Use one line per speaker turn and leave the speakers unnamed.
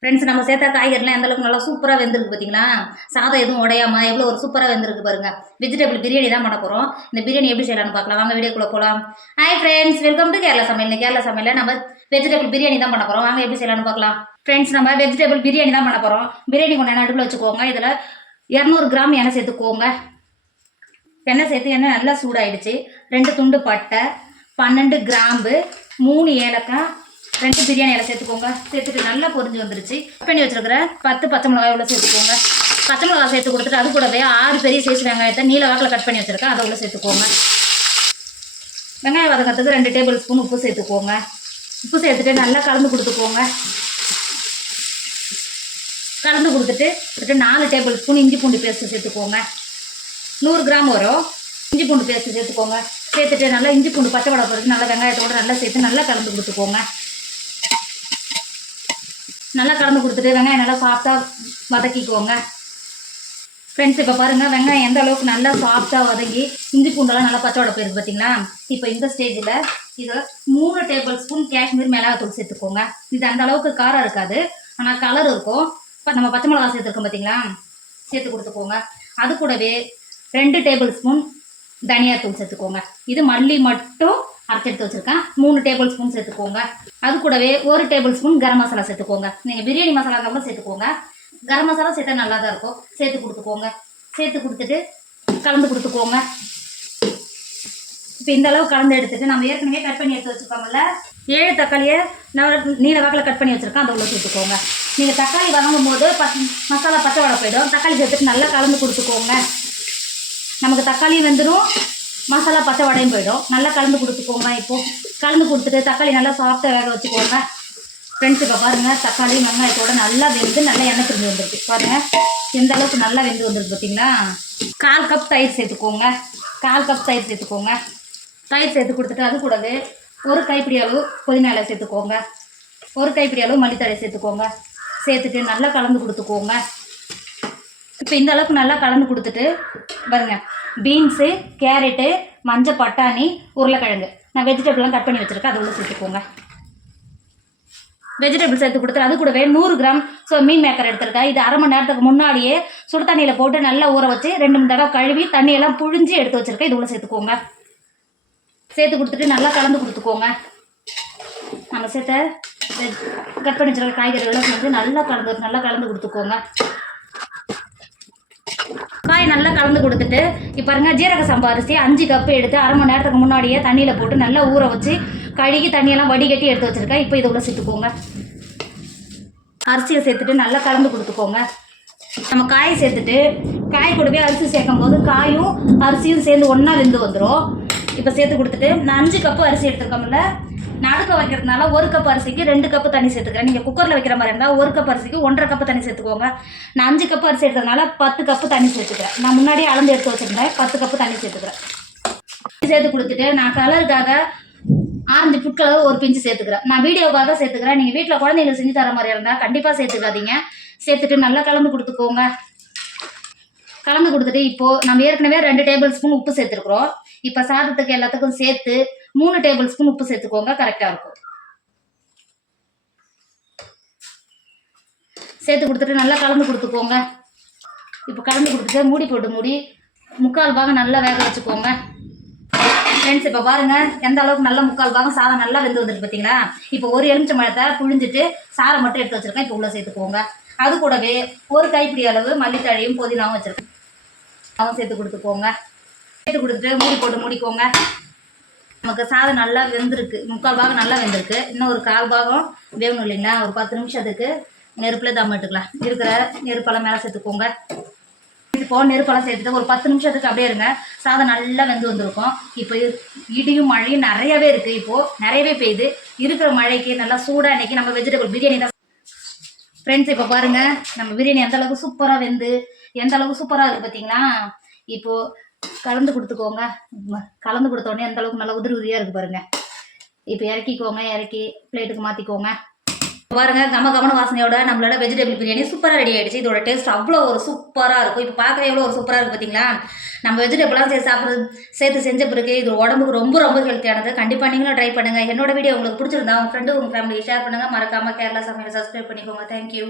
Friends நம்ம சேர்த்த காய்கறிலாம் எந்த அளவுக்கு நல்லா சூப்பராக வெந்திருக்கு பார்த்தீங்களா சாதம் எதுவும் உடையாம எவ்வளோ ஒரு சூப்பராக வெந்திருக்கு பாருங்க. வெஜிடபிள் பிரியாணி தான் பண்ண போகிறோம் இந்த பிரியாணி எப்படி செய்யலாம்னு பார்க்கலாம். வாங்க வீடியோக்குள்ளே போகலாம் hi friends welcome to Kerala சமையல். இந்த கேரளா சமையலில் நம்ம வெஜிடபிள் பிரியாணி தான் பண்ண போகிறோம் வாங்க எப்படி செய்யலாம்னு பார்க்கலாம். ஃப்ரெண்ட்ஸ் நம்ம வெஜிடபிள் பிரியாணி தான் பண்ண போகிறோம் பிரியாணி கொஞ்சம் நடுவில் வச்சுக்கோங்க. இதில் இரநூறு கிராம் எண்ணெய் சேர்த்துக்கோங்க. எண்ணெய் சேர்த்து எண்ணெய் நல்லா சூடாயிடுச்சு. ரெண்டு துண்டு பட்டை பன்னெண்டு கிராம்பு மூணு ஏலக்காய் ரெண்டு பிரியாணி இலை சேர்த்துக்கோங்க. சேர்த்துட்டு நல்லா பொரிஞ்சு வந்துருச்சு. பண்ணி வச்சிருக்கிற பத்து பச்சை மிளகாய் உள்ள சேர்த்துக்கோங்க. பச்சை மிளகாய் சேர்த்து கொடுத்துட்டு அது கூடவே ஆறு பெரிய சைஸ் வெங்காயத்தை நீல வாக்கில் கட் பண்ணி வச்சுருக்கேன். அதை உள்ள சேர்த்துக்கோங்க. வெங்காயம் வதக்கிறதுக்கு ரெண்டு டேபிள் ஸ்பூன் உப்பு சேர்த்துக்கோங்க. உப்பு சேர்த்துட்டு நல்லா கலந்து கொடுத்துக்கோங்க. கலந்து கொடுத்துட்டு நாலு டேபிள் ஸ்பூன் இஞ்சி பூண்டு பேஸ்ட்டு சேர்த்துக்கோங்க. நூறு கிராம் வரும். இஞ்சி பூண்டு பேஸ்ட்டு சேர்த்துக்கோங்க. சேர்த்துட்டு நல்லா இஞ்சி பூண்டு பச்சை வடை பொறுத்து நல்லா வெங்காயத்தோட நல்லா சேர்த்து நல்லா கலந்து கொடுத்துக்கோங்க. நல்லா கலந்து கொடுத்துட்டு வெங்காயம் நல்லா சாஃப்டாக வதக்கிக்கோங்க. ஃப்ரெண்ட்ஸ் இப்போ பாருங்கள் வெங்காயம் எந்த அளவுக்கு நல்லா சாஃப்டாக வதங்கி இஞ்சி பூண்டெல்லாம் நல்லா பச்சை வடை போயிருக்கு பார்த்தீங்களா இப்போ இந்த ஸ்டேஜில் இதில் மூணு டேபிள் ஸ்பூன் காஷ்மீர் மிளகாத்தூள் சேர்த்துக்கோங்க. இது அந்த அளவுக்கு காரம் இருக்காது. ஆனால் கலர் இருக்கும். இப்போ நம்ம பச்சை மிளகா சேர்த்துருக்கோம் பார்த்தீங்களா சேர்த்து கொடுத்துக்கோங்க. அது கூடவே ரெண்டு டேபிள் ஸ்பூன் தனியாத்தூள் சேர்த்துக்கோங்க. இது மல்லி மட்டும் அரைச்சி எடுத்து வச்சுருக்கேன். மூணு டேபிள் ஸ்பூன் சேர்த்துக்கோங்க. அது கூடவே ஒரு டேபிள் ஸ்பூன் கரம் மசாலா சேர்த்துக்கோங்க. நீங்கள் பிரியாணி மசாலா கூட சேர்த்துக்கோங்க. கரம் மசாலா சேர்த்தா நல்லா தான் இருக்கும். சேர்த்து கொடுத்துக்கோங்க. சேர்த்து கொடுத்துட்டு கலந்து கொடுத்துக்கோங்க. இப்போ இந்த அளவு கலந்து எடுத்துட்டு நம்ம ஏற்கனவே கட் பண்ணி எடுத்து வச்சுருக்கோம்ல ஏழு தக்காளியை நான் நீல வாக்கில் கட் பண்ணி வச்சுருக்கேன். அதை உள்ள சேர்த்துக்கோங்க. நீங்கள் தக்காளி வதங்கும் போது பச் மசாலா பச்சை வடை போயிடும். தக்காளி சேர்த்துட்டு நல்லா கலந்து கொடுத்துக்கோங்க. நமக்கு தக்காளி வெந்துடும் மசாலா பச்சை வடையும் போயிடும். நல்லா கலந்து கொடுத்துக்கோங்க இப்போ. கலந்து கொடுத்துட்டு தக்காளி நல்லா சாஃப்டாக வேக வச்சுக்கோங்க. ஃப்ரெண்ட்ஸ் இப்போ பாருங்கள் தக்காளி வெங்காயத்தோட நல்லா வெந்து நல்லா எண்ணெய் திரும்பி வந்துருக்கு பாருங்கள் எந்த அளவுக்கு நல்லா வெந்து வந்துருக்கு பார்த்தீங்களா கால் கப் தயிர் சேர்த்துக்கோங்க. கால் கப் தயிர் சேர்த்துக்கோங்க. தயிர் சேர்த்து கொடுத்துட்டு அது கூடவே ஒரு கைப்பிடி அளவு புதினா இலை சேர்த்துக்கோங்க. ஒரு கைப்பிடி அளவு மல்லித்தழை சேர்த்துக்கோங்க. சேர்த்துட்டு நல்லா கலந்து கொடுத்துக்கோங்க. இப்போ இந்த அளவுக்கு நல்லா கலந்து கொடுத்துட்டு பாருங்க பீன்ஸு கேரட்டு மஞ்சள் பட்டாணி உருளைக்கிழங்கு. நான் வெஜிடபிள்லாம் கட் பண்ணி வச்சுருக்கேன். அதை உள்ள சேர்த்துக்கோங்க. வெஜிடபிள்ஸ் சேர்த்து கொடுத்துரு. அது கூடவே நூறு கிராம் ஸோ மீன் மேக்கர் எடுத்திருக்கேன். இது அரை மணி நேரத்துக்கு முன்னாடியே சுடு தண்ணியில் போட்டு நல்லா ஊற வச்சு ரெண்டு மணி தடவை கழுவி தண்ணியெல்லாம் புழிஞ்சு எடுத்து வச்சுருக்கேன். இது உள்ள சேர்த்துக்கோங்க. சேர்த்து கொடுத்துட்டு நல்லா கலந்து கொடுத்துக்கோங்க. நம்ம சேர்த்த கட் பண்ணி வச்சுருக்க காய்கறிகளும் வந்து நல்லா கலந்து நல்லா கலந்து கொடுத்துக்கோங்க. காய் நல்லா கலந்து கொடுத்துட்டு இப்போ பாருங்க ஜீரக சம்பா அரிசி அஞ்சு கப்பு எடுத்து அரை மணி நேரத்துக்கு முன்னாடியே தண்ணியில் போட்டு நல்லா ஊற வச்சு கழுகி தண்ணியெல்லாம் வடிகட்டி எடுத்து வச்சிருக்கேன். இப்போ இதை உள்ள சேர்த்துக்கோங்க. அரிசியை சேர்த்துட்டு நல்லா கலந்து கொடுத்துக்கோங்க. நம்ம காய் சேர்த்துட்டு காய் கூடவே அரிசி சேர்க்கும் போது காயும் அரிசியும் சேர்ந்து ஒன்றா வெந்து வந்துடும் இப்போ சேர்த்து கொடுத்துட்டு நான் அஞ்சு கப்பு அரிசி எடுத்துருக்கோம்ல நடுக்க வைக்கிறதுனால ஒரு கப் அரிசிக்கு ரெண்டு கப்பு தண்ணி சேர்த்துக்கிறேன். நீங்கள் குக்கரில் வைக்கிற மாதிரி இருந்தால் ஒரு கப் அரிசிக்கு ஒன்றரை கப்பு தண்ணி சேர்த்துக்கோங்க. நான் அஞ்சு கப்பு அரிசி எடுத்ததுனால பத்து கப்பு தண்ணி சேர்த்துக்கிறேன். நான் முன்னாடியே அளந்து எடுத்து வச்சுருந்தேன். பத்து கப்பு தண்ணி சேர்த்துக்கிறேன். சேர்த்து கொடுத்துட்டு நான் கலருக்காக ஆரஞ்சு ஃபுட் கலர் ஒரு பிஞ்சு சேர்த்துக்கிறேன். நான் வீடியோக்காக சேர்த்துக்கிறேன். நீங்கள் வீட்டில் குழந்தைங்களுக்கு செஞ்சு தர மாதிரி இருந்தால் கண்டிப்பாக சேர்த்துக்காதீங்க. சேர்த்துட்டு நல்லா கலந்து கொடுத்துக்கோங்க. கலந்து கொடுத்துட்டு இப்போது நம்ம ஏற்கனவே ரெண்டு டேபிள் ஸ்பூன் உப்பு சேர்த்துருக்குறோம். இப்போ சாதத்துக்கு எல்லாத்துக்கும் சேர்த்து மூணு டேபிள் ஸ்பூன் உப்பு சேர்த்துக்கோங்க கரெக்டாக இருக்கும். சேர்த்து கொடுத்துட்டு நல்லா கலந்து கொடுத்துக்கோங்க. இப்போ கலந்து கொடுத்துட்டு மூடி போட்டு மூடி முக்கால் பாகம் நல்லா வேக வச்சுக்கோங்க. ஃப்ரெண்ட்ஸ் இப்போ பாருங்க எந்த அளவுக்கு நல்ல முக்கால் பாகம் சாதம் நல்லா வெந்து வந்துருக்கு பார்த்தீங்களா இப்போ ஒரு எலுமிச்சை மழத்தை புழிஞ்சிட்டு சாரை மட்டும் எடுத்து வச்சிருக்கேன் இப்போ உள்ளே சேர்த்துக்கோங்க. அது கூடவே ஒரு கைப்பிடி அளவு மல்லித்தழையும் புதினாவும் வச்சுருக்கேன். அவன் சேர்த்து கொடுத்துக்கோங்க. சேர்த்து கொடுத்துட்டு மூடி போட்டு மூடிக்கோங்க. நமக்கு சாதம் நல்லா வெந்திருக்கு. முக்கால் பாகம் நல்லா வெந்திருக்கு. இன்னும் ஒரு கால் பாகம் வேகணும் இல்லைங்களா? ஒரு பத்து நிமிஷத்துக்கு நெருப்பில் தம் இட்டுக்கலாம் இருக்கிற நெருப்பெல்லாம் மேலே சேர்த்துக்கோங்க. இப்போ நெருப்பெல்லாம் சேர்த்துட்டு ஒரு பத்து நிமிஷத்துக்கு அப்படியே இருங்க. சாதம் நல்லா வெந்து வந்திருக்கும். இப்போ இடியும் மழையும் நிறையவே இருக்குது இப்போது நிறையவே பெய்யுது. இருக்கிற மழைக்கு நல்லா சூடாக இன்றைக்கி நம்ம வெஜிடபிள் பிரியாணி தான் ஃப்ரெண்ட்ஸ் இப்போ பாருங்க நம்ம பிரியாணி எந்த அளவுக்கு சூப்பராக வெந்து எந்த அளவுக்கு சூப்பராக இருக்குது பார்த்தீங்களா இப்போ கலந்து கொடுத்துக்கோங்க. கலந்து கொடுத்த உடனே எந்த அளவுக்கு நல்லா உதிரி உதிரியாக இருக்குது பாருங்க. இப்போ இறக்கிக்கோங்க இறக்கி பிளேட்டுக்கு மாற்றிக்கோங்க பாருங்க கம கமன வாசனையோட நம்மளோட வெஜிடபிள் பிரியாணி சூப்பராக ரெடி ஆயிடுச்சு. இதோட டேஸ்ட் அவ்வளோ ஒரு சூப்பராக இருக்கும். இப்போ பார்க்குற எவ்வளோ ஒரு சூப்பராக இருக்குது பார்த்தீங்களா நம்ம வெஜிடபிளாம் சேர்த்து சாப்பிட்றது சேர்த்து செஞ்ச பிறகு இது உடம்புக்கு ரொம்ப ரொம்ப ஹெல்த்தியானது கண்டிப்பாக நீங்களும் ட்ரை பண்ணுங்கள் என்னோட வீடியோ உங்களுக்கு பிடிச்சிருந்தா உங்கள் ஃப்ரெண்டு உங்கள் ஃபேமிலிக்கு ஷேர் பண்ணுங்கள் மறக்காமல் கேரளா சமையல் சப்ஸ்கிரைப் பண்ணிக்கோங்க. தேங்க்யூ